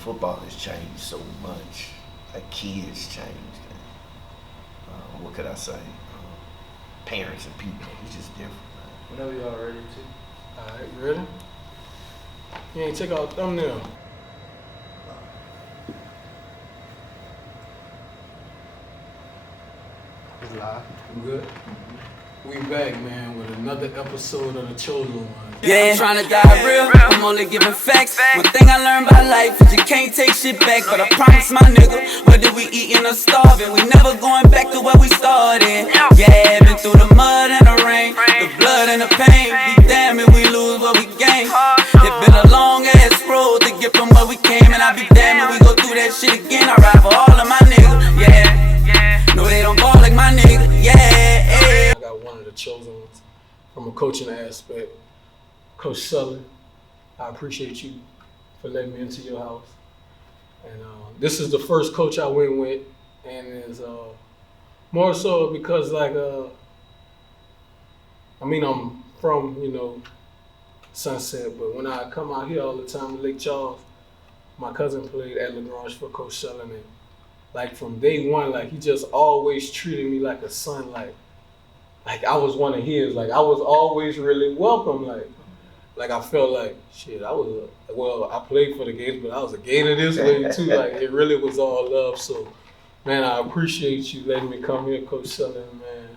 football has changed so much. Like kids changed. What could I say? Parents and people, it's just different. Whenever y'all ready to. Alright, you ready? You ain't take out the thumbnail. It's live. We good? We back, man, with another episode of The Chosen Ones. Yeah, I'm tryna die real, I'm only giving facts. One thing I learned about life is you can't take shit back. But I promise my nigga, whether we eating or starving, we never going back to where we started. Yeah, been through the mud and the rain, the blood and the pain. Be damn if we lose what we gain. It been a long ass road to get from where we came, and I be damn if we go through that shit again. I ride for all of my niggas, yeah. No, they don't ball like my nigga, yeah. I got one of the chosen ones from a coaching aspect. Coach Sullen, I appreciate you for letting me into your house. And this is the first coach I went with, and is more so because I'm from, Sunset, but when I come out here all the time to Lake Charles, my cousin played at LaGrange for Coach Sullen, and like from day one, like he just always treated me like a son, like I was one of his, like I was always really welcome, like I felt like, shit, I played for the Gators, but I was a Gator this way too. Like it really was all love. So, man, I appreciate you letting me come here, Coach Sullen, man.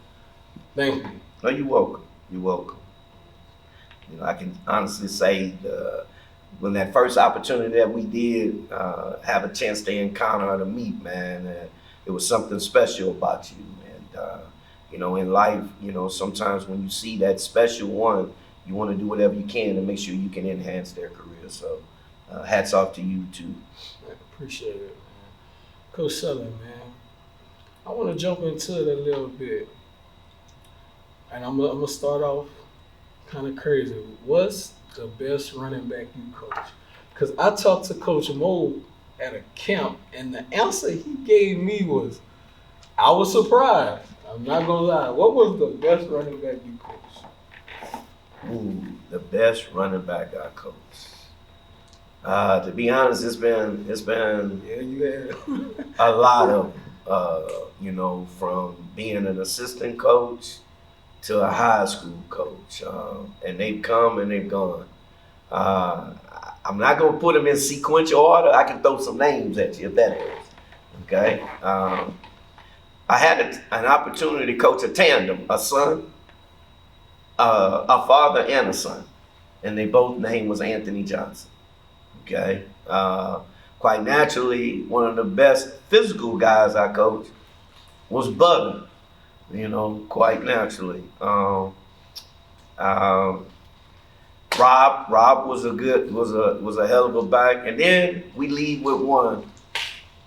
Thank you. No, you're welcome. You're welcome. I can honestly say when that first opportunity that we did have a chance to encounter or to meet, man, it was something special about you. And, in life, sometimes when you see that special one, you want to do whatever you can to make sure you can enhance their career. So hats off to you too. I appreciate it, man. Coach Sullen, man, I want to jump into it a little bit. And I'm going to start off kind of crazy. What's the best running back you coach? Because I talked to Coach Mo at a camp, and the answer he gave me was, I was surprised. I'm not going to lie. What was the best running back you coached? Ooh, the best running back I coached. To be honest, it's been Yeah, you had a lot of, from being an assistant coach to a high school coach. And they've come and they've gone. I'm not going to put them in sequential order. I can throw some names at you if that is. Okay? I had an opportunity to coach a tandem, a father and a son, and they both name was Anthony Johnson. Okay, quite naturally, one of the best physical guys I coached was Bubba. Quite naturally. Rob was a hell of a back, and then we lead with one,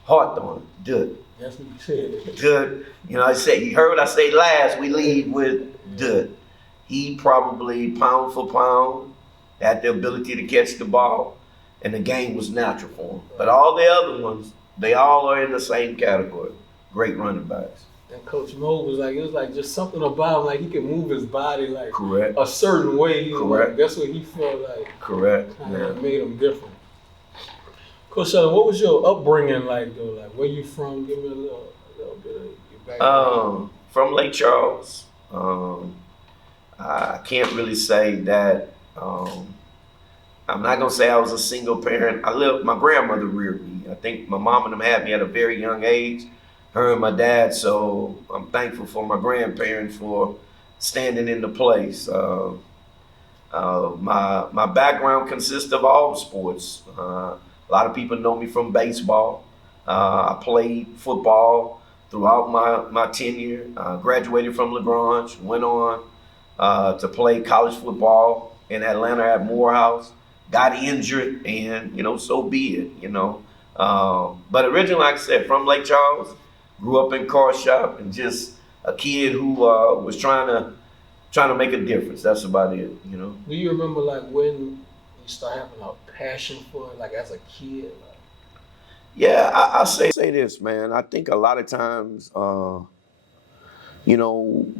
Hawthorne, Dutt. That's what you said. Dutt, I said, you heard I say last, we lead with Dutt. He probably pound for pound had the ability to catch the ball, and the game was natural for him. But all the other ones, they all are in the same category. Great running backs. And Coach Mo was like, it was like just something about him, like he could move his body like Correct. a certain way. Correct. Like, that's what he felt like. Correct. Kind of made him different. Coach Sullen, what was your upbringing like though? Like where you from? Give me a little bit of your background. From Lake Charles. I can't really say that. I'm not gonna say I was a single parent. My grandmother reared me. I think my mom and them had me at a very young age, her and my dad. So I'm thankful for my grandparents for standing in the place. My background consists of all sports. A lot of people know me from baseball. I played football throughout my tenure. Graduated from LaGrange, went on to play college football in Atlanta at Morehouse, got injured, and so be it, But originally, like I said, from Lake Charles, grew up in car shop, and just a kid who was trying to make a difference. That's about it, Do you remember like when you started having a passion for it, like as a kid? Yeah, I say this, man. I think a lot of times,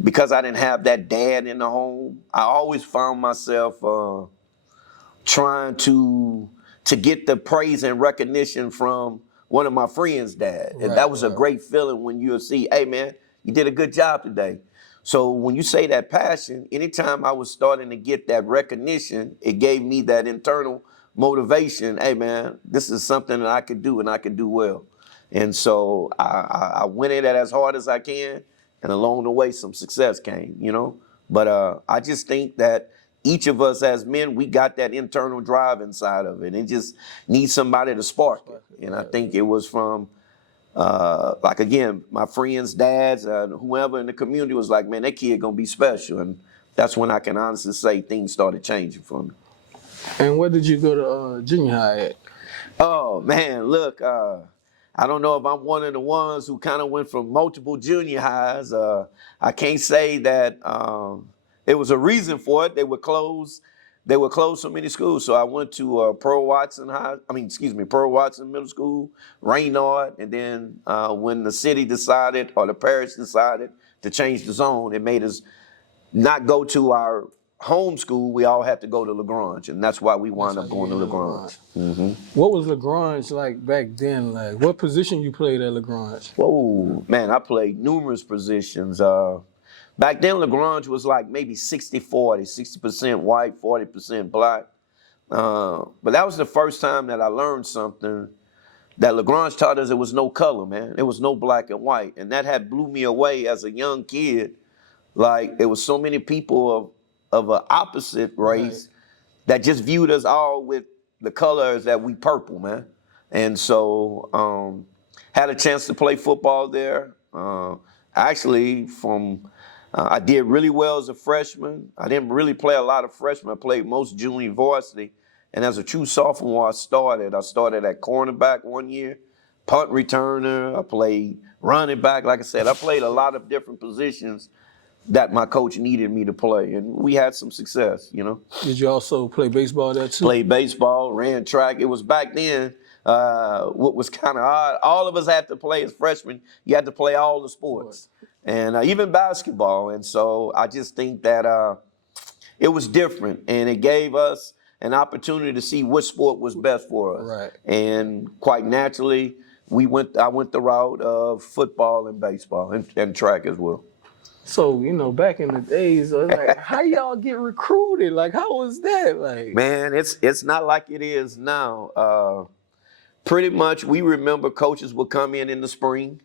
because I didn't have that dad in the home, I always found myself trying to to get the praise and recognition from one of my friends' dad. And that was a great feeling when you'll see, hey man, you did a good job today. So when you say that passion, anytime I was starting to get that recognition, it gave me that internal motivation. Hey man, this is something that I could do and I could do well. And so I went at it as hard as I can, and along the way some success came, you know. But I just think that each of us as men, we got that internal drive inside of it. It just needs somebody to spark it. And I think it was from, like again, my friends' dads, whoever in the community was like, man, that kid gonna be special. And that's when I can honestly say things started changing for me. And where did you go to junior high at? Oh man, look, I don't know if I'm one of the ones who kind of went from multiple junior highs. I can't say that there was a reason for it. They were closed. They were closed so many schools. So I went to Pearl Watson Middle School, Raynard, and then when the city decided or the parish decided to change the zone, it made us not go to our home school. We all had to go to LaGrange, and that's why we wound up going to LaGrange. Mm-hmm. What was LaGrange like back then? Like, what position you played at LaGrange? Whoa, man, I played numerous positions. Back then, LaGrange was like maybe 60-40, 60% white, 40% black. But that was the first time that I learned something that LaGrange taught us. It was no color, man. There was no black and white. And that had blew me away as a young kid. Like, there was so many people of an opposite race that just viewed us all with the colors that we purple, man. And so had a chance to play football there. Actually, I did really well as a freshman. I didn't really play a lot of freshmen. I played most junior varsity. And as a true sophomore, I started at cornerback one year, punt returner. I played running back. Like I said, I played a lot of different positions that my coach needed me to play. And we had some success, you know. Did you also play baseball there too? Played baseball, ran track. It was back then, what was kind of odd, all of us had to play as freshmen. You had to play all the sports. And even basketball. And so I just think that it was different. And it gave us an opportunity to see which sport was best for us. Right. And quite naturally, I went the route of football and baseball and track as well. So, you know, back in the days, I was like, how y'all get recruited? Like, how was that? Like, man, it's not like it is now. Pretty much, we remember coaches would come in the spring,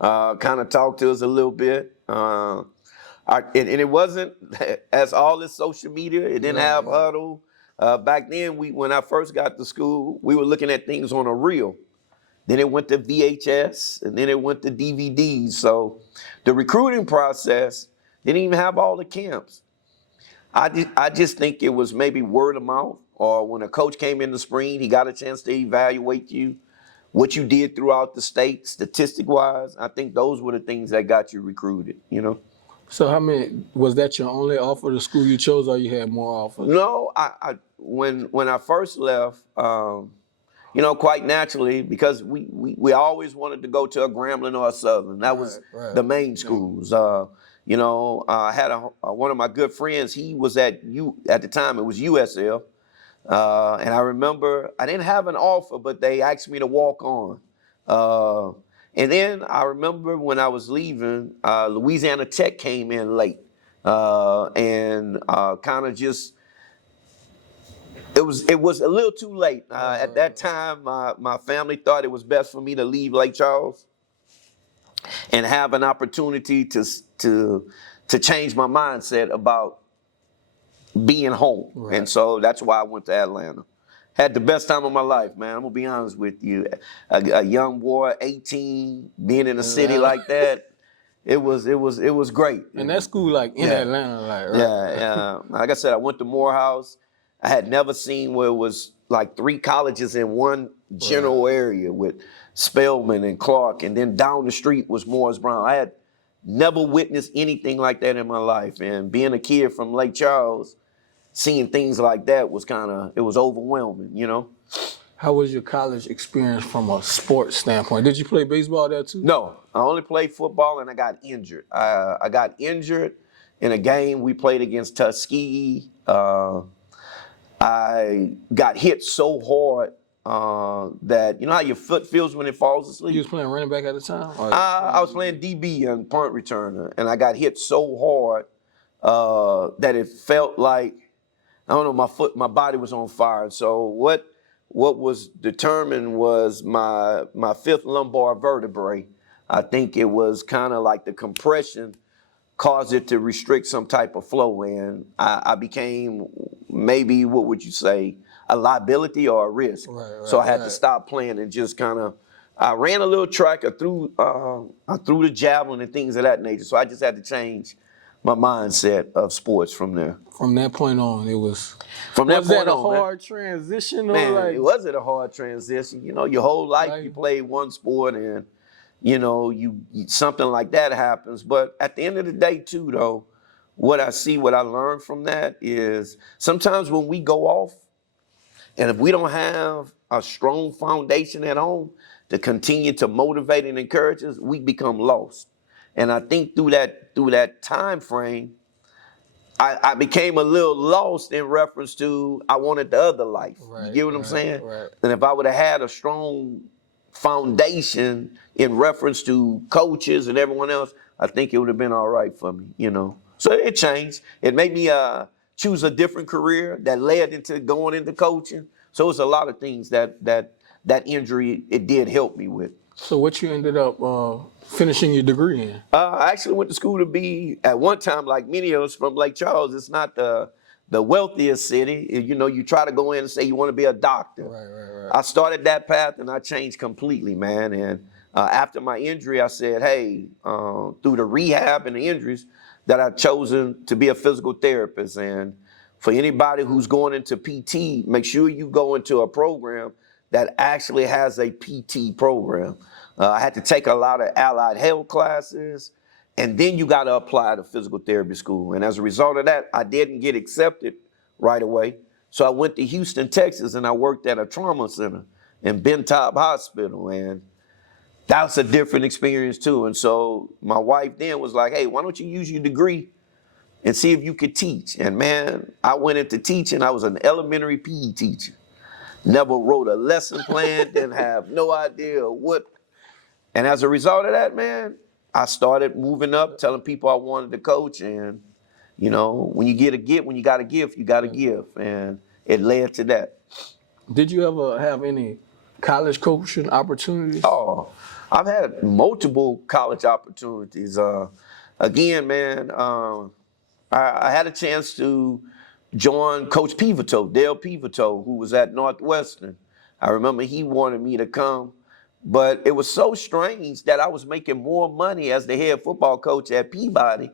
kind of talk to us a little bit. And it wasn't as all this social media. It didn't have huddle. Back then, when I first got to school, we were looking at things on a reel. Then it went to VHS, and then it went to DVDs. So the recruiting process didn't even have all the camps. I just think it was maybe word of mouth, or when a coach came in the spring, he got a chance to evaluate you, what you did throughout the state, statistic-wise. I think those were the things that got you recruited, you know? So was that your only offer, the school you chose, or you had more offers? No, when I first left, you know, quite naturally, because we always wanted to go to a Grambling or a Southern. That was the main schools. You know, I had one of my good friends. He was at the time, it was USL. And I remember I didn't have an offer, but they asked me to walk on. And then I remember when I was leaving, Louisiana Tech came in late. And kind of just, it was a little too late. At that time, my family thought it was best for me to leave Lake Charles and have an opportunity to change my mindset about being home. Right. And so that's why I went to Atlanta. Had the best time of my life, man. I'm gonna be honest with you. A young boy, 18, being in a city like that, it was great. And that school like in Atlanta, like right? Yeah. Like I said, I went to Morehouse. I had never seen where it was like 3 colleges in one general area with Spelman and Clark, and then down the street was Morris Brown. I had never witnessed anything like that in my life. And being a kid from Lake Charles, seeing things like that was it was overwhelming, you know? How was your college experience from a sports standpoint? Did you play baseball there too? No, I only played football, and I got injured. I got injured in a game we played against Tuskegee. I got hit so hard that, you know how your foot feels when it falls asleep? You was playing running back at the time? I was playing DB and punt returner, and I got hit so hard that it felt like, I don't know, my body was on fire. So what was determined was my fifth lumbar vertebrae. I think it was kind of like the compression caused it to restrict some type of flow, and I became, maybe, what would you say, a liability or a risk. So I had to stop playing and just kind of, I ran a little track, I threw the javelin and things of that nature. So I just had to change my mindset of sports from there. From that point on, it was. From that was point that a on, hard transition? Or man, like, it wasn't a hard transition. You know, your whole life you played one sport, and you know, you something like that happens. But at the end of the day, too, though, what I learned from that is sometimes when we go off, and if we don't have a strong foundation at home to continue to motivate and encourage us, we become lost. And I think through that time frame, I became a little lost in reference to I wanted the other life. You get what I'm saying? Right. And if I would have had a strong foundation in reference to coaches and everyone else, I think it would have been all right for me, you know. So it changed. It made me choose a different career that led into going into coaching. So it's a lot of things that injury, it did help me with. So what you ended up finishing your degree in? I actually went to school to be, at one time, like many of us from Lake Charles, it's not the wealthiest city. You know, you try to go in and say you want to be a doctor. Right. I started that path and I changed completely, man. And after my injury, I said, hey, through the rehab and the injuries, that I've chosen to be a physical therapist. And for anybody who's going into PT, make sure you go into a program that actually has a PT program. I had to take a lot of allied health classes, and then you got to apply to physical therapy school. And as a result of that, I didn't get accepted right away. So I went to Houston, Texas, and I worked at a trauma center in Bentop Hospital. And that was a different experience too. And so my wife then was like, hey, why don't you use your degree and see if you could teach? And man, I went into teaching. I was an elementary PE teacher. Never wrote a lesson plan, didn't have no idea what. And as a result of that, man, I started moving up, telling people I wanted to coach. And, you know, when you got a gift, you got to give. And it led to that. Did you ever have any college coaching opportunities? Oh, I've had multiple college opportunities. Again, man, I had a chance to join Coach Pivotal, Dale Pivotal, who was at Northwestern. I remember he wanted me to come, but it was so strange that I was making more money as the head football coach at Peabody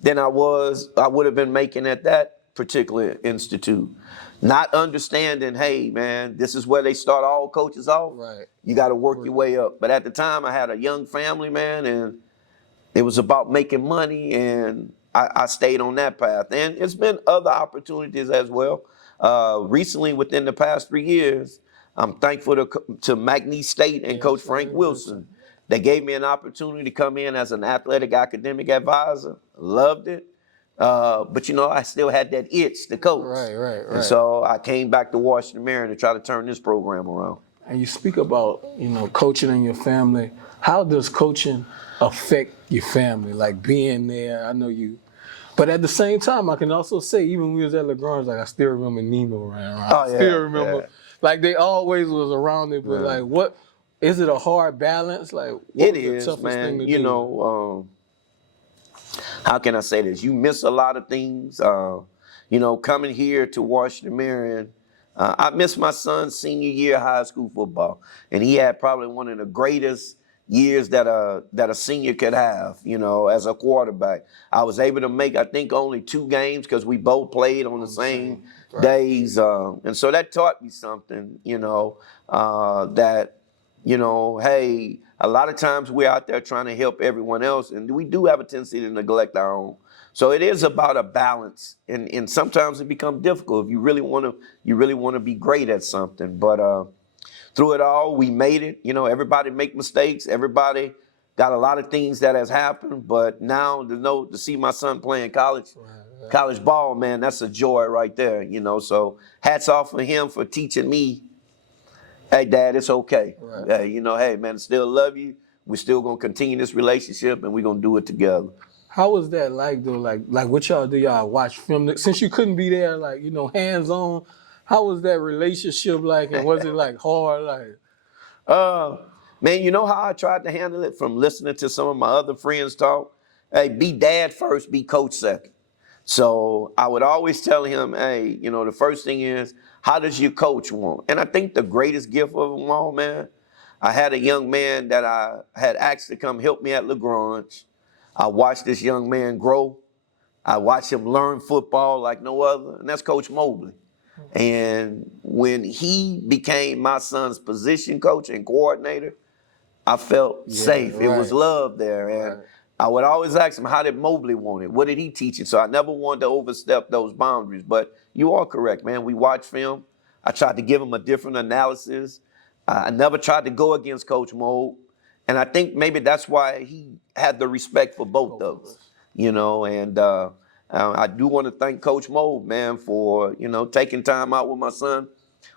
than I would have been making at that particular institute. Not understanding, hey, man, this is where they start all coaches off. Right. You got to work your way up. But at the time, I had a young family, man, and it was about making money, and I stayed on that path. And it's been other opportunities as well. Recently, within the past 3 years, I'm thankful to McNeese State and Coach Frank Wilson. They gave me an opportunity to come in as an athletic academic advisor. Loved it. But, you know, I still had that itch to coach. Right. And so I came back to Washington Marion to try to turn this program around. And you speak about, you know, coaching in your family. How does coaching affect your family? Like being there, I know you. But at the same time, I can also say, even when we was at LaGrange, like I still remember Nemo around. I still remember, like they always was around it. But like, what is it? A hard balance? Like, what it is is, the toughest man. thing to you do? know, how can I say this? You miss a lot of things. You know, coming here to Washington Marion, I missed my son's senior year of high school football, and he had probably one of the greatest years that a senior could have, you know, as a quarterback. I was able to make, I think, only 2 games because we both played on the same days. And so that taught me something, you know, that, you know, hey, a lot of times we're out there trying to help everyone else, and we do have a tendency to neglect our own. So it is about a balance, and sometimes it becomes difficult if you really want to be great at something. But through it all, we made it. You know, everybody make mistakes. Everybody got a lot of things that has happened. But now to see my son playing college ball, man, that's a joy right there. You know, so hats off for him for teaching me hey, Dad, it's okay. Right. You know, hey, man, I still love you. We're still going to continue this relationship, and we're going to do it together. How was that like though? Like what y'all do? Y'all watch film since you couldn't be there, like hands on. How was that relationship like, and was it like hard? Like, Uh, man, you know how I tried to handle it from listening to some of my other friends talk? Hey, be dad first, be coach second. So I would always tell him, hey, the first thing is, how does your coach want? And I think the greatest gift of them all, man, I had a young man that I had asked to come help me at LaGrange. I watched this young man grow. I watched him learn football like no other, and that's Coach Mobley. And when he became my son's position coach and coordinator, I felt safe. right. It was love there. And Right. I would always ask him, how did Mobley want it? What did he teach it? So I never wanted to overstep those boundaries. But you are correct, man. We watch film. I tried to give him a different analysis. I never tried to go against Coach Moe. And I think maybe that's why he had the respect for both of us, and I do want to thank Coach Moe, man, for, taking time out with my son.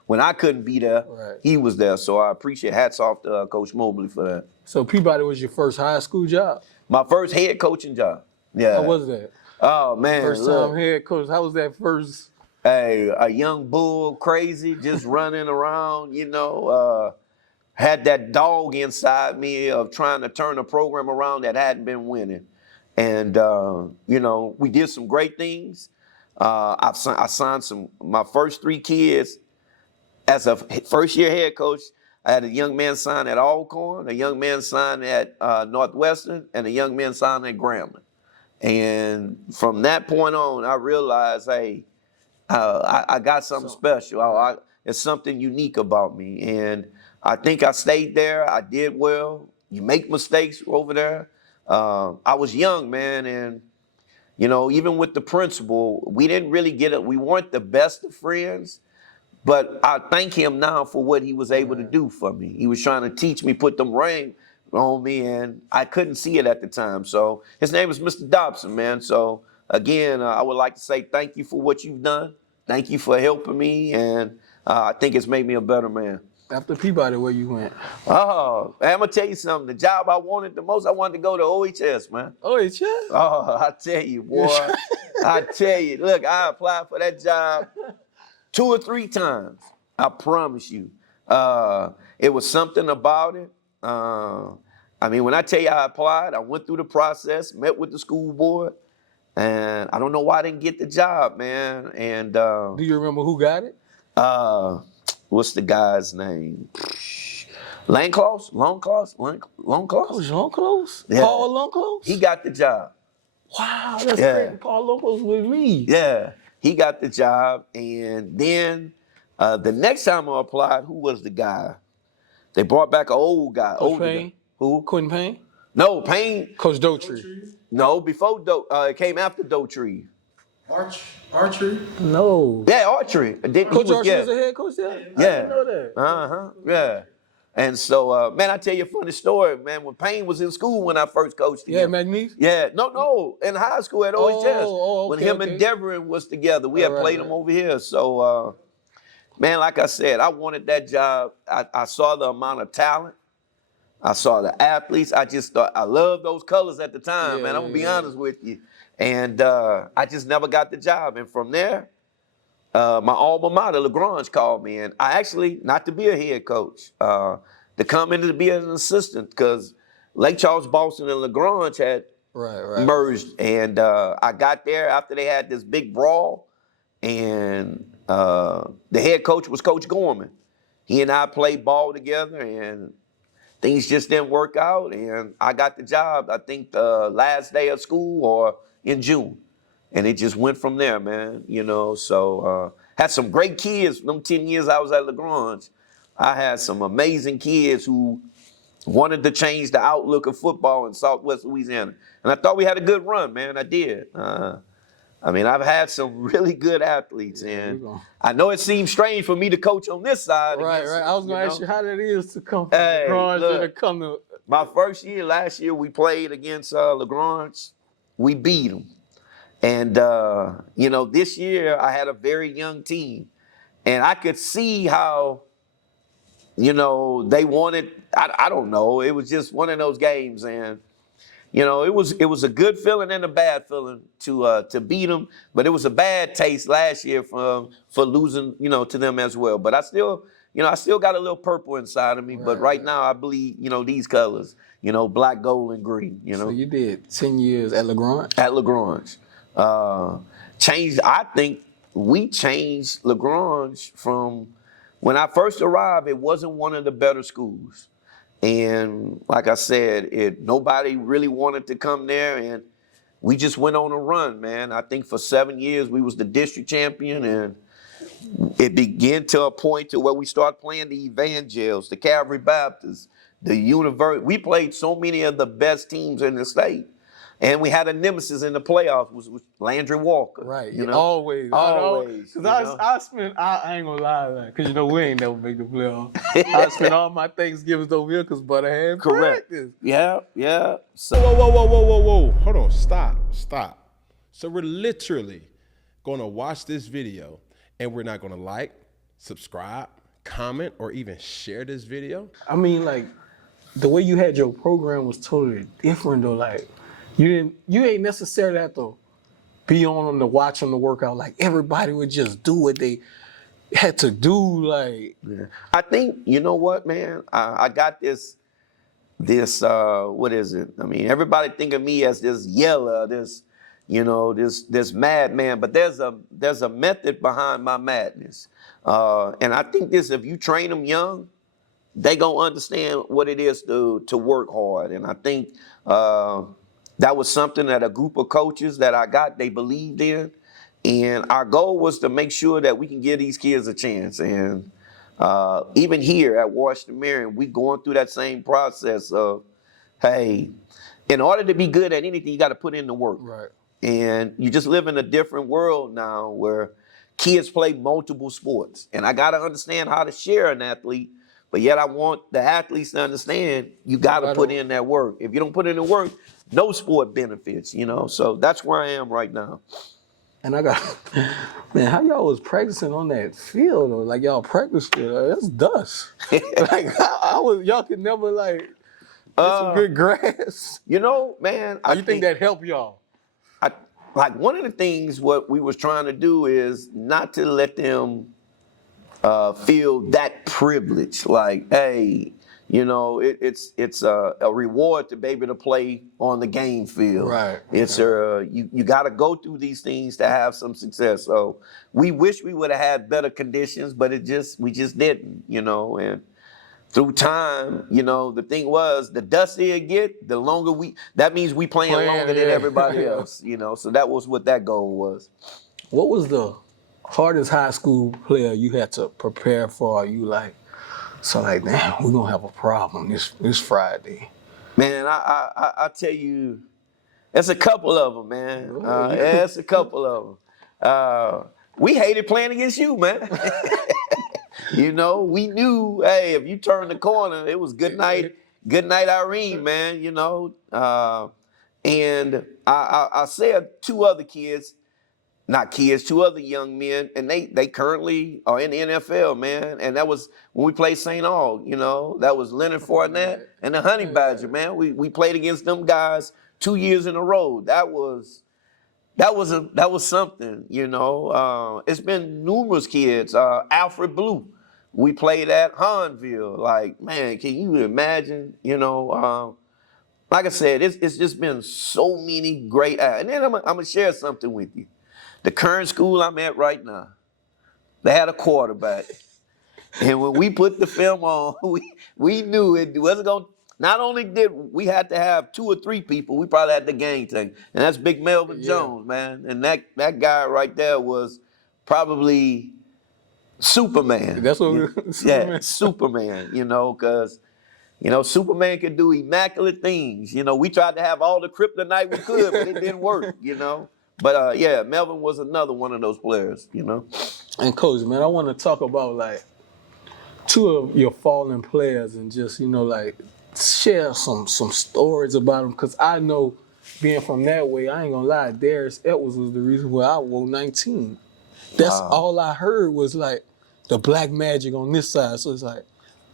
When I couldn't be there, Right. he was there. So I appreciate, hats off to Coach Mobley for that. So Peabody was your first high school job? My first head coaching job. Yeah. How was that? Oh, man. First time head coach. How was that first? Hey, a young bull, crazy, just running around, had that dog inside me of trying to turn a program around that hadn't been winning. And, we did some great things. I signed my first 3 kids as a first-year head coach. I had a young man sign at Alcorn, a young man sign at Northwestern, and a young man sign at Grambling. And from that point on, I realized, hey, I got something special. It's something unique about me. And I think I stayed there. I did well. You make mistakes over there. I was young, man, and even with the principal, we didn't really get it. We weren't the best of friends, but I thank him now for what he was able to do for me. He was trying to teach me, put them ring on me, and I couldn't see it at the time. So his name is Mr. Dobson, man. So again, I would like to say thank you for what you've done. Thank you for helping me, and I think it's made me a better man. After Peabody, where you went? Oh, I'm going to tell you something. The job I wanted the most, I wanted to go to OHS, man. OHS? Oh, I tell you, boy. I tell you. Look, I applied for that job 2 or 3 times. I promise you. It was something about it. When I tell you I applied, I went through the process, met with the school board, and I don't know why I didn't get the job, man. And do you remember who got it? What's the guy's name? Longclaws? Longclaws? Coach Longclaws? Yeah. Paul Longclaws? He got the job. Wow, that's great. Paul Longclaws with me. Yeah, he got the job. And then the next time I applied, who was the guy? They brought back an old guy. Coach Payne? Who? Quentin Payne? No, Payne. Coach Dotree. No, before it came after Dotree. Archery? No. Yeah, archery. Coach Archery was a head coach there? Yeah. I didn't know that. Yeah. And so, man, I tell you a funny story, man. When Payne was in school when I first coached him. Yeah, McNeese? Yeah, no, in high school at OHS. Okay, when him and Deverin was together. We had played him over here. So, man, like I said, I wanted that job. I saw the amount of talent. I saw the athletes. I just thought, I loved those colors at the time, man. I'm going to be honest with you. And I just never got the job. And from there, my alma mater, LaGrange, called me. And I actually, not to be a head coach, to come in to be an assistant, because Lake Charles, Boston, and LaGrange had merged. And I got there after they had this big brawl. And the head coach was Coach Gorman. He and I played ball together, and things just didn't work out. And I got the job, I think, the last day of school or in June. And it just went from there, man, So had some great kids. Them 10 years I was at LaGrange, I had some amazing kids who wanted to change the outlook of football in Southwest Louisiana. And I thought we had a good run, man. I did. I've had some really good athletes, and I know it seems strange for me to coach on this side. Right. I was going to ask you how that is to come from LaGrange to come to. My first year, last year, we played against LaGrange. We beat them. And, this year I had a very young team, and I could see how you know, they wanted. I don't know. It was just one of those games, and you know, it was a good feeling and a bad feeling to beat them, but it was a bad taste last year for losing, you know, to them as well. But I still got a little purple inside of me. But right now, I believe, you know, these colors, you know, black, gold, and green. You know. So you did 10 years at LaGrange? At LaGrange, changed. I think we changed LaGrange from when I first arrived. It wasn't one of the better schools. And like I said, nobody really wanted to come there, and we just went on a run, man. I think for 7 years we was the district champion, and it began to a point to where we started playing the Evangels, the Calvary Baptists, the University. We played so many of the best teams in the state. And we had a nemesis in the playoffs, was Landry Walker. Right, you know? Always. Because I ain't gonna lie, because you know we ain't never make the playoffs. I spent all my Thanksgivings over here because Butter had practice. Yeah. So, Whoa. Hold on. Stop. So we're literally going to watch this video and we're not going to like, subscribe, comment, or even share this video? I mean, like, the way you had your program was totally different, though. Like, you ain't necessarily have to be on them to watch them to work out. Like, everybody would just do what they had to do. Like, yeah. I think, you know what, man? I got this, what is it? I mean, everybody think of me as this yeller, this madman, but there's a method behind my madness. And I think if you train them young, they gonna understand what it is to work hard. And I think that was something that a group of coaches that I got, they believed in. And our goal was to make sure that we can give these kids a chance. And even here at Washington Marion, we going through that same process of, hey, in order to be good at anything, you got to put in the work. right. And you just live in a different world now where kids play multiple sports. And I got to understand how to share an athlete, but yet I want the athletes to understand you got to put in that work. If you don't put in the work, no sport benefits, you know? So that's where I am right now. And I got, man, how y'all was practicing on that field, though? Like, y'all practice field, that's dust. Like, y'all could never, like, get some good grass. You know, man. How you think that helped y'all? Like, one of the things what we was trying to do is not to let them feel that privilege. Like, hey, you know, it's a reward to be able to play on the game field. Right. It's you got to go through these things to have some success. So we wish we would have had better conditions, but we just didn't, you know. And through time, you know, the thing was, the dustier it get, the longer that means we playing longer than everybody else, you know. So that was what that goal was. What was the hardest high school player you had to prepare for? You like, so like, damn, we're gonna have a problem this Friday. Man, I tell you, it's a couple of them, man. It's a couple of them. We hated playing against you, man. You know, we knew, hey, if you turned the corner, it was good night, Irene, man. You know, and I said two other young men, and they currently are in the NFL, man. And that was when we played St. Aug, you know. That was Leonard Fournette and the Honey Badger, man. We played against them guys 2 years in a row. That was something, you know. It's been numerous kids. Alfred Blue, we played at Hanville. Like, man, can you imagine, you know? Like I said, it's just been so many great. And then I'm gonna share something with you. The current school I'm at right now, they had a quarterback. And when we put the film on, we knew it wasn't going to, not only did we had to have 2 or 3 people, we probably had the gang thing. And that's Big Melvin Jones, man. And that guy right there was probably Superman. That's what Superman. Yeah, Superman, you know, because, you know, Superman could do immaculate things. You know, we tried to have all the kryptonite we could, but it didn't work, you know. But, yeah, Melvin was another one of those players, you know. And, Coach, man, I want to talk about, like, 2 of your fallen players and just, you know, like, share some stories about them. Because I know, being from that way, I ain't going to lie, Darius Edwards was the reason why I wore 19. That's all I heard was, like, the black magic on this side. So it's like,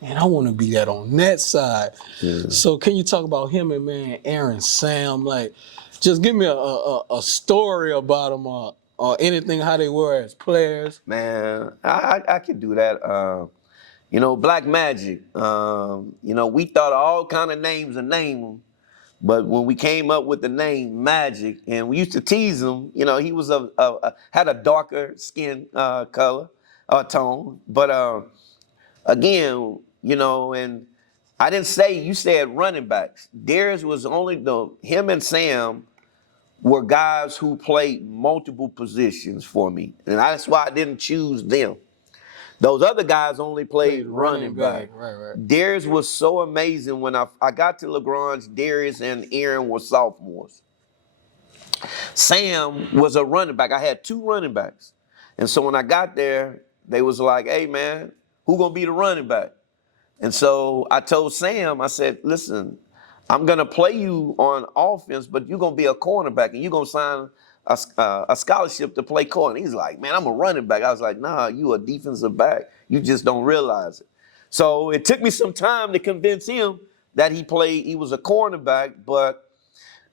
man, I want to be that on that side. Yeah. So can you talk about him and man, Aaron, Sam? Like, just give me a story about them or anything how they were as players. Man, I can do that. You know, Black Magic. You know, we thought of all kind of names and name them, but when we came up with the name Magic, and we used to tease him, you know, he was had a darker skin color or tone. But again, you know, and I didn't say, you said running backs. Darius was him and Sam were guys who played multiple positions for me, and that's why I didn't choose them. Those other guys only played running back. Right. Darius was so amazing. When I got to LaGrange, Darius and Aaron were sophomores. Sam was a running back. I had 2 running backs. And so when I got there, they was like, hey, man, who going to be the running back? And so I told Sam, I said, listen, I'm going to play you on offense, but you're going to be a cornerback, and you're going to sign a scholarship to play corner. He's like, man, I'm a running back. I was like, nah, you a defensive back. You just don't realize it. So it took me some time to convince him that he was a cornerback, but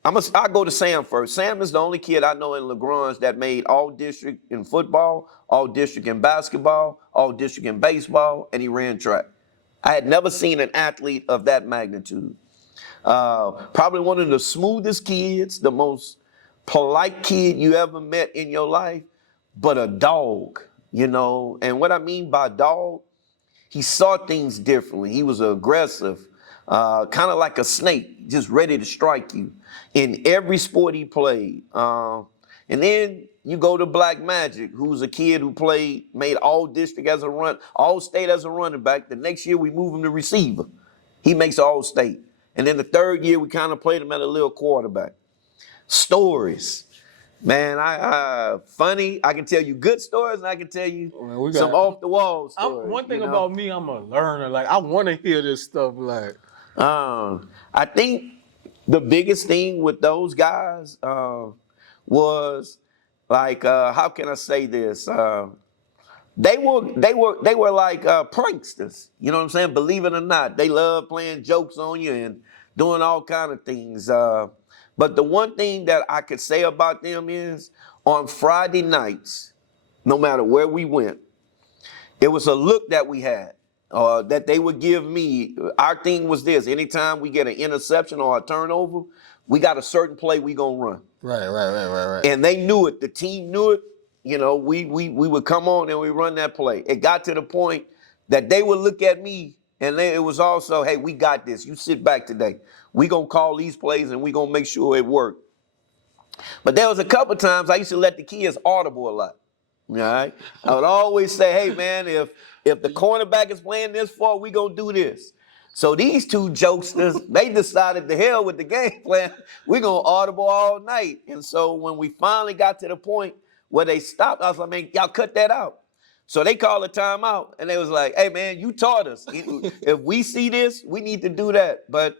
I'll go to Sam first. Sam is the only kid I know in LaGrange that made all district in football, all district in basketball, all district in baseball, and he ran track. I had never seen an athlete of that magnitude. Probably one of the smoothest kids, the most polite kid you ever met in your life, but a dog, you know. And what I mean by dog, he saw things differently. He was aggressive, kind of like a snake, just ready to strike you in every sport he played. And then you go to Black Magic, who's a kid who made all district all state as a running back. The next year we move him to receiver. He makes all state. And then the third year we kind of played him at a little quarterback. Stories. Man, funny. I can tell you good stories, and I can tell you some off the wall stories. One thing about me, I'm a learner. Like, I want to hear this stuff. Like, I think the biggest thing with those guys was like, how can I say this? They were like pranksters. You know what I'm saying? Believe it or not, they love playing jokes on you and doing all kind of things. But the one thing that I could say about them is on Friday nights, no matter where we went, it was a look that we had that they would give me. Our thing was this: anytime we get an interception or a turnover, we got a certain play we gonna run. Right. And they knew it. The team knew it. You know, we would come on and we run that play. It got to the point that they would look at me, and it was also, hey, we got this. You sit back today. We gonna call these plays and we gonna make sure it worked. But there was a couple times I used to let the kids audible a lot. All right, I would always say, hey man, if the cornerback is playing this far, we gonna do this. So these 2 jokesters, they decided to hell with the game plan. We gonna audible all night. And so when we finally got to the point where they stopped, I was like, man, y'all cut that out. So they called a timeout, and they was like, hey man, you taught us. If we see this, we need to do that. But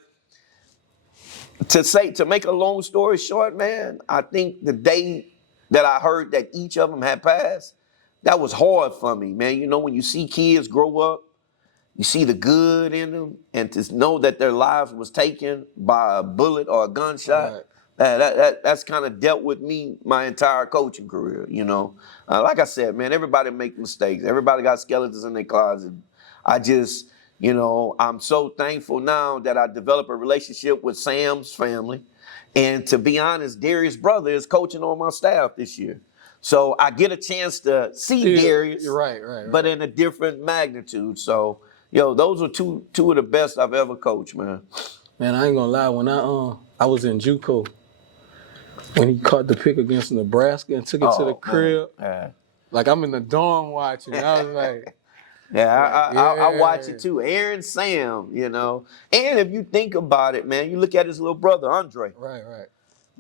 to make a long story short, man, I think the day that I heard that each of them had passed, that was hard for me, man. You know, when you see kids grow up, you see the good in them, and to know that their lives was taken by a bullet or a gunshot, that's kind of dealt with me my entire coaching career, you know. Like I said, man, everybody make mistakes. Everybody got skeletons in their closet. I just, you know, I'm so thankful now that I developed a relationship with Sam's family. And to be honest, Darius' brother is coaching on my staff this year. So I get a chance to see Darius, right. but in a different magnitude. So, yo, those are two of the best I've ever coached, man. Man, I ain't gonna lie. When I was in JUCO, when he caught the pick against Nebraska and took it to the crib, like I'm in the dorm watching. I was like, I watch it too. Aaron, Sam, you know. And if you think about it, man, you look at his little brother, Andre. Right.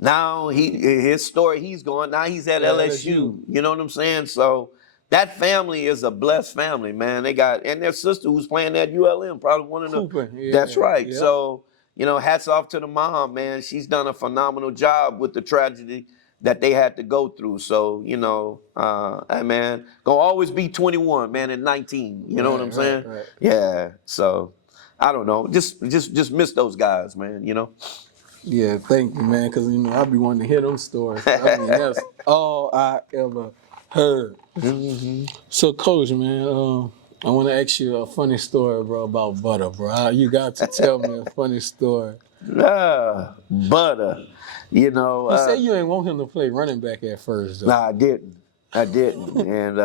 Now his story, he's going. Now he's at LSU. You know what I'm saying? So that family is a blessed family, man. They got, and their sister who's playing at ULM, probably one of the. That's right. So, you know, hats off to the mom, man. She's done a phenomenal job with the tragedy that they had to go through. So, hey man, gonna always be 21, man, and 19. You know what I'm saying? Right. Yeah. So, I don't know. Just miss those guys, man. Yeah, thank you, man, because, I be wanting to hear them stories. I mean, that's all I ever heard. So, Coach, man, I want to ask you a funny story, bro, about butter, bro. You got to tell me a funny story. Butter. You say you ain't want him to play running back at first, though. Nah, I didn't. And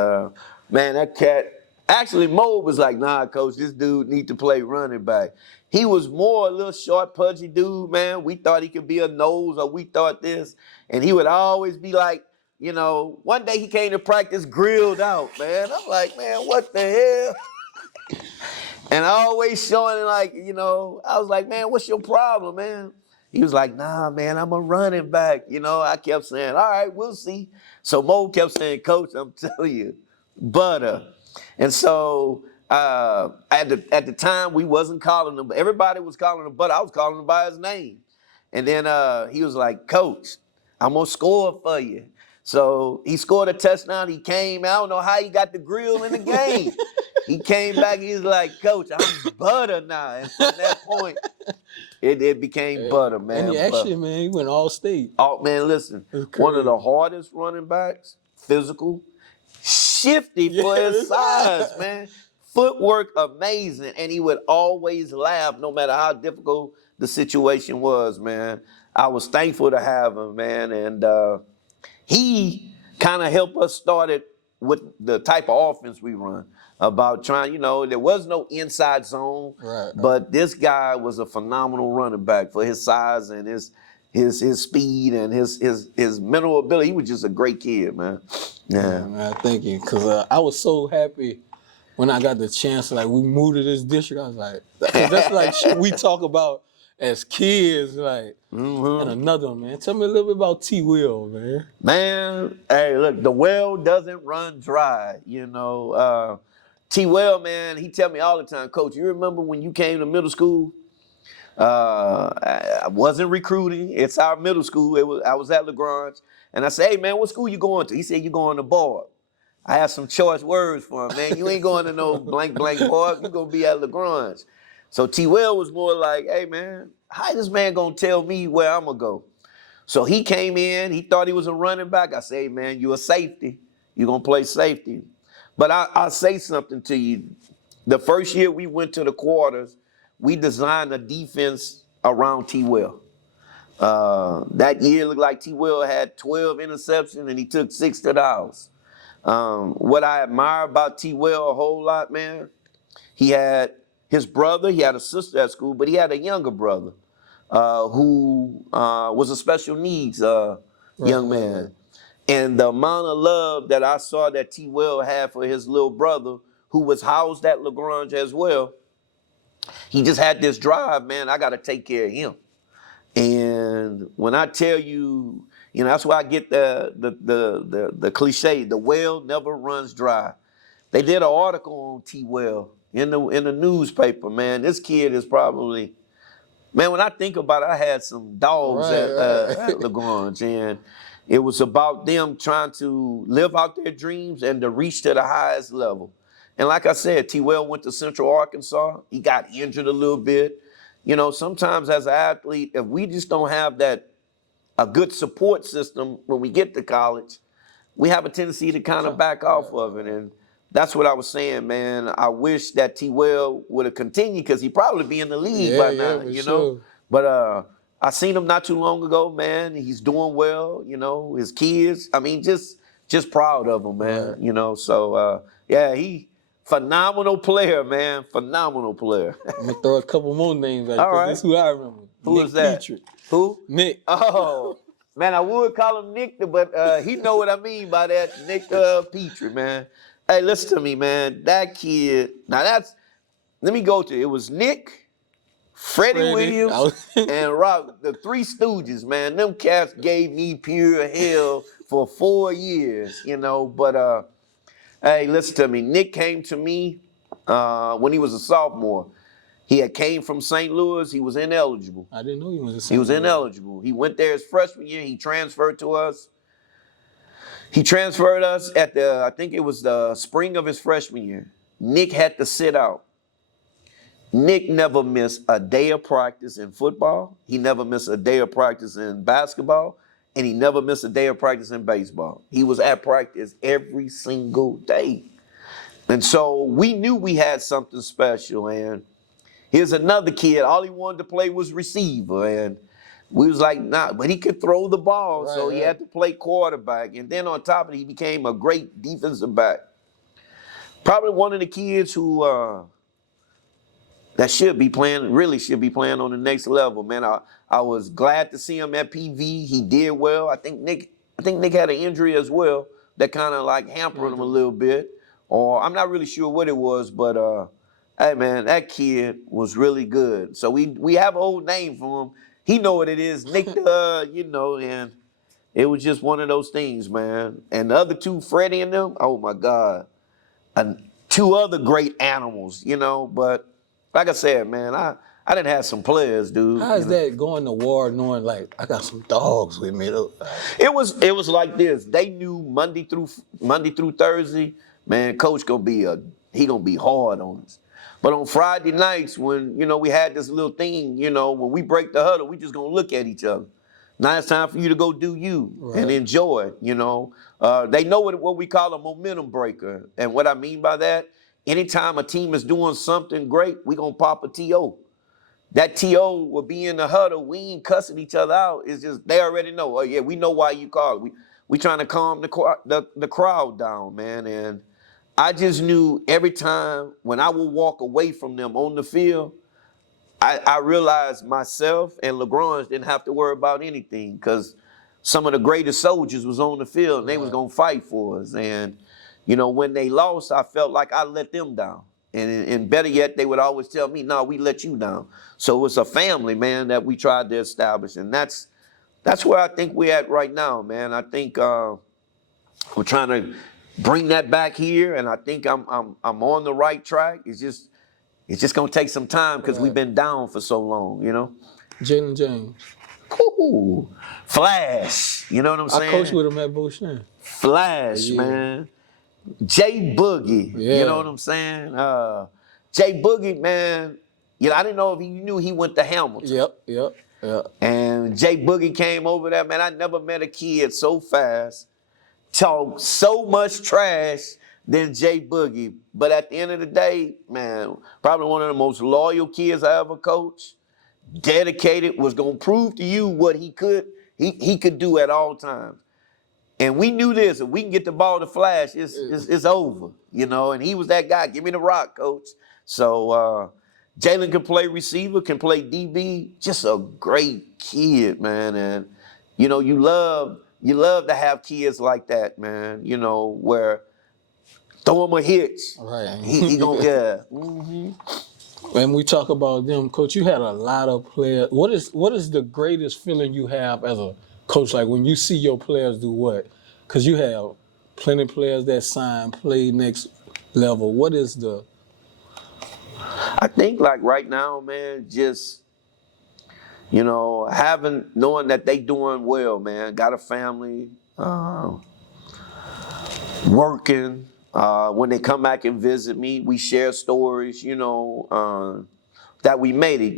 man, that cat. Actually, Mo was like, "Nah, coach, this dude need to play running back." He was more a little short, pudgy dude, man. We thought he could be a nose, or we thought this, and he would always be like, one day he came to practice grilled out, man. I'm like, man, what the hell? And always showing like, I was like, man, what's your problem, man? He was like, nah, man, I'm a running back. I kept saying, all right, we'll see. So Mo kept saying, coach, I'm telling you, butter. And so at the time, we wasn't calling him, but everybody was calling him butter. I was calling him by his name. And then he was like, coach, I'm going to score for you. So he scored a touchdown. He came. I don't know how he got the grill in the game. He came back. He was like, coach, I'm butter now. And from that point, it became butter, man. And he actually, man, he went all state. Oh, man, listen. One of the hardest running backs, physical, shifty for his size, man. Footwork amazing. And he would always laugh no matter how difficult the situation was, man. I was thankful to have him, man. And he kind of helped us start it with the type of offense we run. About trying, there was no inside zone, but this guy was a phenomenal running back for his size and his speed and his mental ability. He was just a great kid, man. Yeah, man, thank you. Because I was so happy when I got the chance, like, we moved to this district. I was like, because that's like shit we talk about as kids, like, and another one, man. Tell me a little bit about T. Will, man. Man, hey, look, the well doesn't run dry, T. Well, man, he tell me all the time, coach, you remember when you came to middle school? I wasn't recruiting. It's our middle school. I was at LaGrange. And I said, hey, man, what school you going to? He said, you going to Board. I had some choice words for him, man. You ain't going to no blank Board. You going to be at LaGrange. So T. Well was more like, hey, man, how this man going to tell me where I'm going to go? So he came in. He thought he was a running back. I said, hey, man, you a safety. You're going to play safety. But I'll say something to you. The first year we went to the quarters, we designed a defense around T. Will. That year looked like T. Will had 12 interceptions and he took 6 to the house. What I admire about T. Will a whole lot, man, he had his brother, he had a sister at school, but he had a younger brother who was a special needs young man. And the amount of love that I saw that T. Will had for his little brother, who was housed at LaGrange as well, he just had this drive, man, I got to take care of him. And when I tell you, that's why I get the cliche, the well never runs dry. They did an article on T. Will in the newspaper, man. This kid is probably, man, when I think about it, I had some dogs at LaGrange, and it was about them trying to live out their dreams and to reach to the highest level. And like I said, T. Will went to Central Arkansas. He got injured a little bit. Sometimes as an athlete, if we just don't have a good support system when we get to college, we have a tendency to kind of back off of it. And that's what I was saying, man. I wish that T. Will would have continued because he'd probably be in the league by now, know. But I seen him not too long ago, man. He's doing well, his kids. I mean, just proud of him, man. So he phenomenal player, man. Phenomenal player. I'm gonna throw a couple more names at you. All right. This is who I remember. Who Nick is that? Petrie. Who? Nick. Oh, man, I would call him Nick, but he know what I mean by that. Nick Petrie, man. Hey, listen to me, man. That kid. Now let me go to it. Was Nick, Freddie Williams, and Rob, the Three Stooges, man. Them cats gave me pure hell for 4 years, But hey, listen to me. Nick came to me when he was a sophomore. He had came from St. Louis. He was ineligible. I didn't know he was a St. He was ineligible. He went there his freshman year. He transferred to us. He transferred us at I think it was the spring of his freshman year. Nick had to sit out. Nick never missed a day of practice in football. He never missed a day of practice in basketball. And he never missed a day of practice in baseball. He was at practice every single day. And so we knew we had something special. And here's another kid, all he wanted to play was receiver. And we was like, nah, but he could throw the ball, so he had to play quarterback. And then on top of it, he became a great defensive back. Probably one of the kids who that really should be playing on the next level, man. I was glad to see him at PV. He did well. I think Nick had an injury as well that kind of like hampered him a little bit. Or I'm not really sure what it was, but hey man, that kid was really good. So we have an old name for him. He know what it is, Nick, and it was just one of those things, man. And the other two, Freddie and them, oh my God. And two other great animals, but like I said, man, I didn't have some players, dude. How's that going to war knowing like I got some dogs with me though? It was like this. They knew Monday through Thursday, man, coach gonna be hard on us. But on Friday nights when, we had this little thing, when we break the huddle, we just gonna look at each other. Now it's time for you to go do you and enjoy it, They know what we call a momentum breaker. And what I mean by that, anytime a team is doing something great, we gonna pop a TO. That TO will be in the huddle. We ain't cussing each other out. It's just they already know. Oh yeah, we know why you called. We trying to calm the crowd down, man. And I just knew every time when I would walk away from them on the field, I realized myself and LaGrange didn't have to worry about anything because some of the greatest soldiers was on the field and they was gonna fight for us. And when they lost, I felt like I let them down. And better yet, they would always tell me, "No, we let you down." So it's a family, man, that we tried to establish, and that's where I think we're at right now, man. I think we're trying to bring that back here, and I think I'm on the right track. It's just gonna take some time because we've been down for so long, Jalen James. Ooh, Flash, you know what I'm saying? I coached with him at Beauchamp. Flash, man. Jay Boogie, you know what I'm saying? Jay Boogie, man, I didn't know if you knew he went to Hamilton. Yep. And Jay Boogie came over there, man. I never met a kid so fast, talk so much trash than Jay Boogie. But at the end of the day, man, probably one of the most loyal kids I ever coached. Dedicated, was gonna prove to you what he could do at all times. And we knew this, if we can get the ball to Flash, it's over, and he was that guy. Give me the rock, coach. So Jalen can play receiver, can play DB, just a great kid, man. And you love to have kids like that, man, where throw him a hitch. Right. He gonna When we talk about them, Coach, you had a lot of players. What is the greatest feeling you have as a coach? Like when you see your players do what? Because you have plenty of players that sign, play next level. What is the? I think like right now, man, just knowing that they doing well, man. Got a family, working. When they come back and visit me, we share stories, that we made it.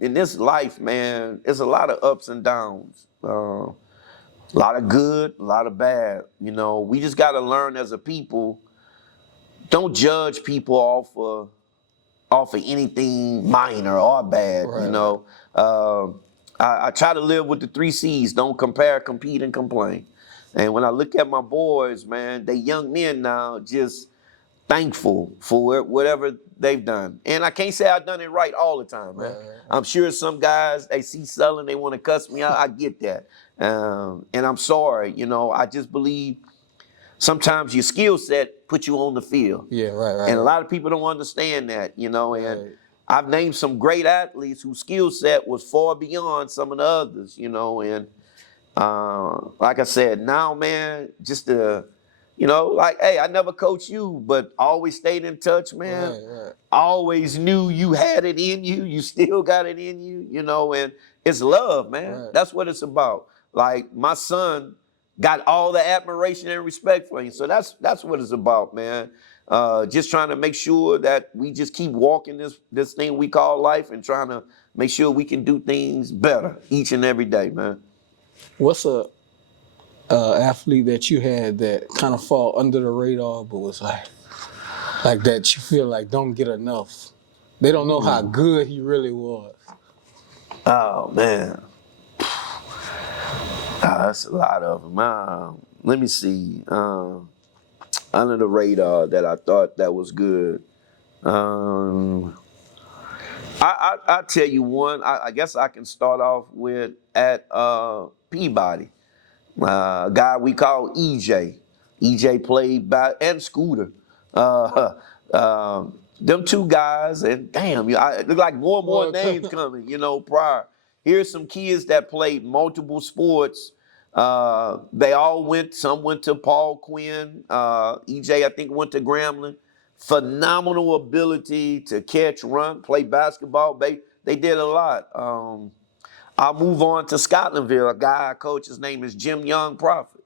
In this life, man, there's a lot of ups and downs. A lot of good, a lot of bad. We just got to learn as a people, don't judge people off of anything minor or bad, I try to live with the 3 C's, don't compare, compete, and complain. And when I look at my boys, man, they young men now, just thankful for whatever they've done. And I can't say I've done it right all the time, man. I'm sure some guys, they see Sullen, they want to cuss me out. I get that. And I'm sorry, I just believe sometimes your skill set puts you on the field. Yeah, right. And a lot of people don't understand that, and I've named some great athletes whose skill set was far beyond some of the others, and like I said, now, man, just hey, I never coached you, but always stayed in touch, man. Right. Always knew you had it in you. You still got it in you, and it's love, man. Right. That's what it's about. Like my son, got all the admiration and respect for him. So that's what it's about, man. Just trying to make sure that we just keep walking this thing we call life and trying to make sure we can do things better each and every day, man. What's a athlete that you had that kind of fall under the radar, but was like that you feel like don't get enough? They don't know how good he really was. Oh, man. That's a lot of them. Let me see. Under the radar that I thought that was good. I tell you one. I guess I can start off with at Peabody. A guy we call EJ. EJ played and Scooter. Them two guys, and damn, it look like more and more names coming, prior. Here's some kids that played multiple sports. They all some went to Paul Quinn. EJ, I think, went to Grambling. Phenomenal ability to catch, run, play basketball. They did a lot. I'll move on to Scotlandville. A guy I coach, his name is Jim Young Prophet.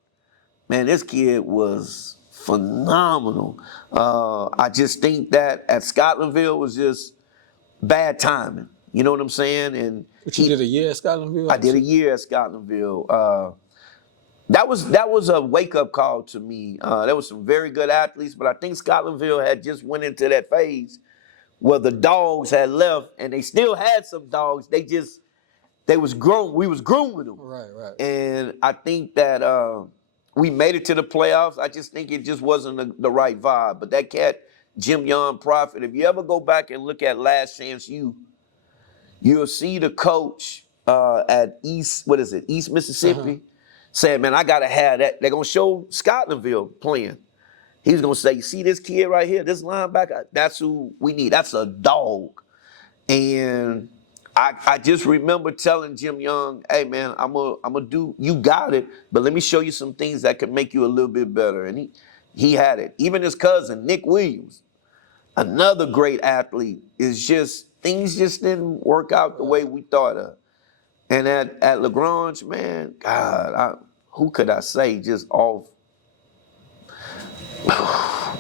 Man, this kid was phenomenal. I just think that at Scotlandville was just bad timing. You know what I'm saying? And but you did a year at Scotlandville? I did a year at Scotlandville. That was a wake-up call to me. There was some very good athletes, but I think Scotlandville had just went into that phase where the dogs had left, and they still had some dogs. We was grooming them. Right. And I think that we made it to the playoffs. I just think it just wasn't the right vibe. But that cat, Jim Young Prophet, if you ever go back and look at Last Chance U, you'll see the coach at East Mississippi saying, man, I got to have that. They're going to show Scotlandville playing. He's going to say, see this kid right here, this linebacker? That's who we need. That's a dog. And I just remember telling Jim Young, hey, man, I'm gonna do, you got it, but let me show you some things that can make you a little bit better. And he had it. Even his cousin, Nick Williams, another great athlete, things just didn't work out the way we thought of. And at LaGrange, man, God, who could I say just off?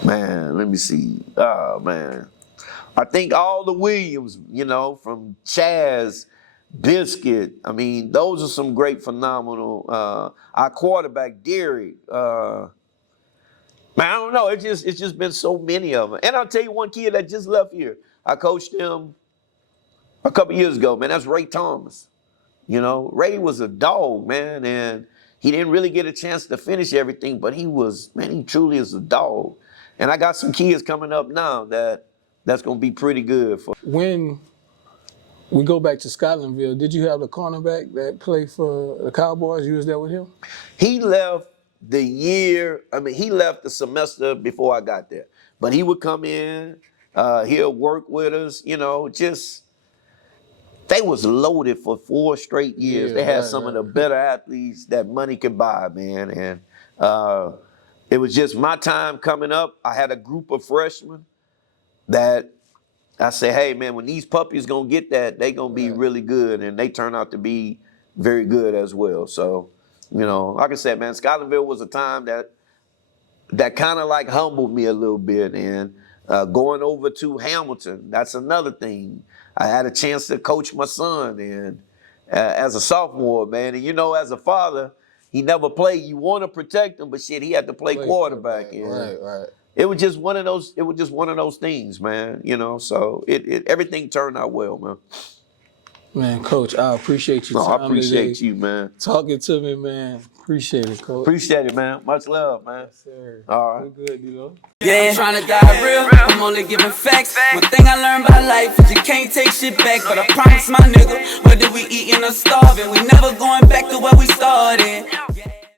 Man, let me see. Oh, man. I think all the Williams, from Chaz, Biscuit. I mean, those are some great, phenomenal. Our quarterback, Derek. Man, I don't know. It's just been so many of them. And I'll tell you one kid that just left here. I coached him a couple years ago, man. That's Ray Thomas. Ray was a dog, man, and he didn't really get a chance to finish everything, but he truly is a dog. And I got some kids coming up now that's going to be pretty good. When we go back to Scotlandville, did you have the cornerback that played for the Cowboys? You was there with him? He left he left the semester before I got there. But he would come in, he'll work with us, they was loaded for 4 straight years. Yeah, they had some of the better athletes that money could buy, man. And it was just my time coming up. I had a group of freshmen that I say, hey, man, when these puppies going to get that, they going to be really good. And they turn out to be very good as well. So, like I said, man, Scotlandville was a time that kind of like humbled me a little bit. And going over to Hamilton, that's another thing. I had a chance to coach my son and as a sophomore, man. And, as a father, he never played. You want to protect him, but shit, he had to play quarterback. Right. It was just one of those things, man. So everything turned out well, man. Man, Coach, I appreciate your time. I appreciate you, man. Talking to me, man. Appreciate it, Coach. Appreciate it, man. Much love, man. Yes, sir. All right. We're good, Yeah, I'm trying to die real. I'm only giving facts. One thing I learned about life is you can't take shit back. But I promise my nigga, whether we eating or starving, we never going back to where we started.